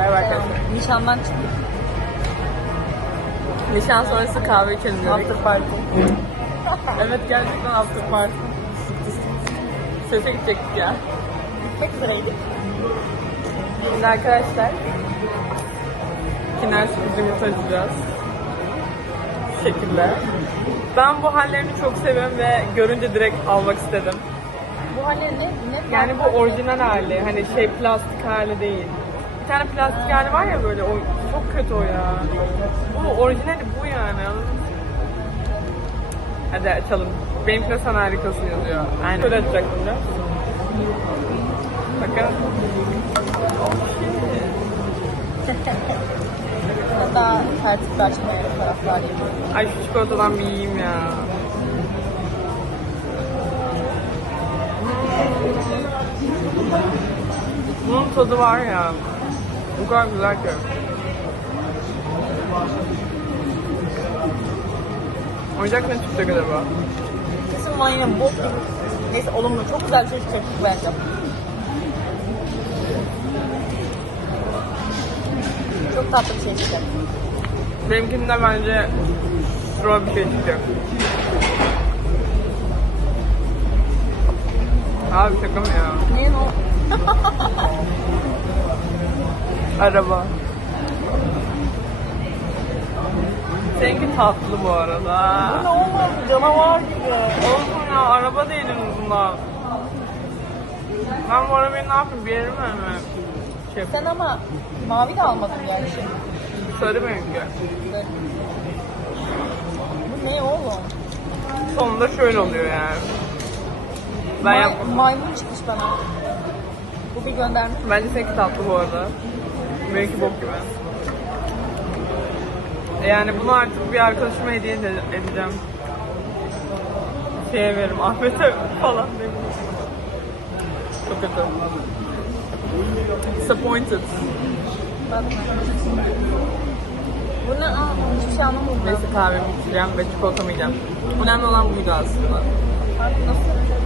Merhaba arkadaşlar. Nişandan çıktık. Nişan sonrası kahve içelim dedik. After party. evet gerçekten after party. Sese gidecektik ya. Tek sıraydık. Şimdi arkadaşlar Kiner sürprizimi taşıyacağız. Şu şekilde. Ben bu hallerini çok seviyorum ve görünce direkt almak istedim. Bu hani ne? ne Yani bu orijinal hali. Hani şey plastik hali değil. Tane plastik hali var ya böyle o çok kötü o ya. Bu orijinali bu yani anladın mı? Hadi açalım. Benimkine sen harikasın yazıyor. Aynen. Şöyle açacaktım musun? Bakın. daha tertipli açmaya taraftarıyım. Ay şu çikolatadan bir yiyeyim ya. Bunun tadı var ya. O kadar güzel ki. Oyuncak ne çıkacak acaba? Kesin mayının bok gibi. Neyse olumlu. Çok güzel bir şey çıkacak bence. Çok tatlı bir şey çıkacak. Benimkinde bence troll bir şey çıkacak. Abi şaka mı ya? Ne o? Araba. Seninki tatlı bu arada. Ne olmaz canavar gibi. Olsun ya araba değil en azından. Ben bu arabayı ne yapayım bir yerime mi? Şey, Sen ama mavi de almadın gerçi. sarı benimki. Bu ne oğlum? Sonunda şöyle oluyor yani. Ben May- yapmadım. maymun çıkmış bana. Bu bir gönderme. Bence seninki tatlı bu arada. Benimki bok gibi. Yani bunu artık bir arkadaşıma hediye ede- edeceğim. Şeye veririm, Ahmet'e falan diyeyim. Çok kötü. Disappointed. Bak. Bu ne? Aa, hiçbir şey anlamadım. Neyse kahvemi içeceğim ve çikolatamı yiyeceğim. Önemli olan buydu aslında. Nasıl?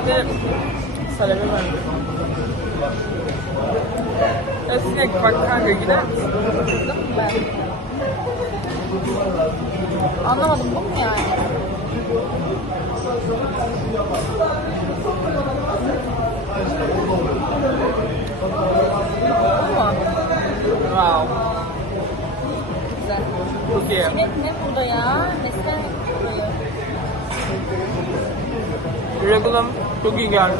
Filatları Salebe ben. Ya sinek bak kanka gider. Anlamadım bu mu yani? Bu mu? Wow. Güzel. İyi. Ne, ne burada ya? Nesne burayı. Regulum çok iyi geldi.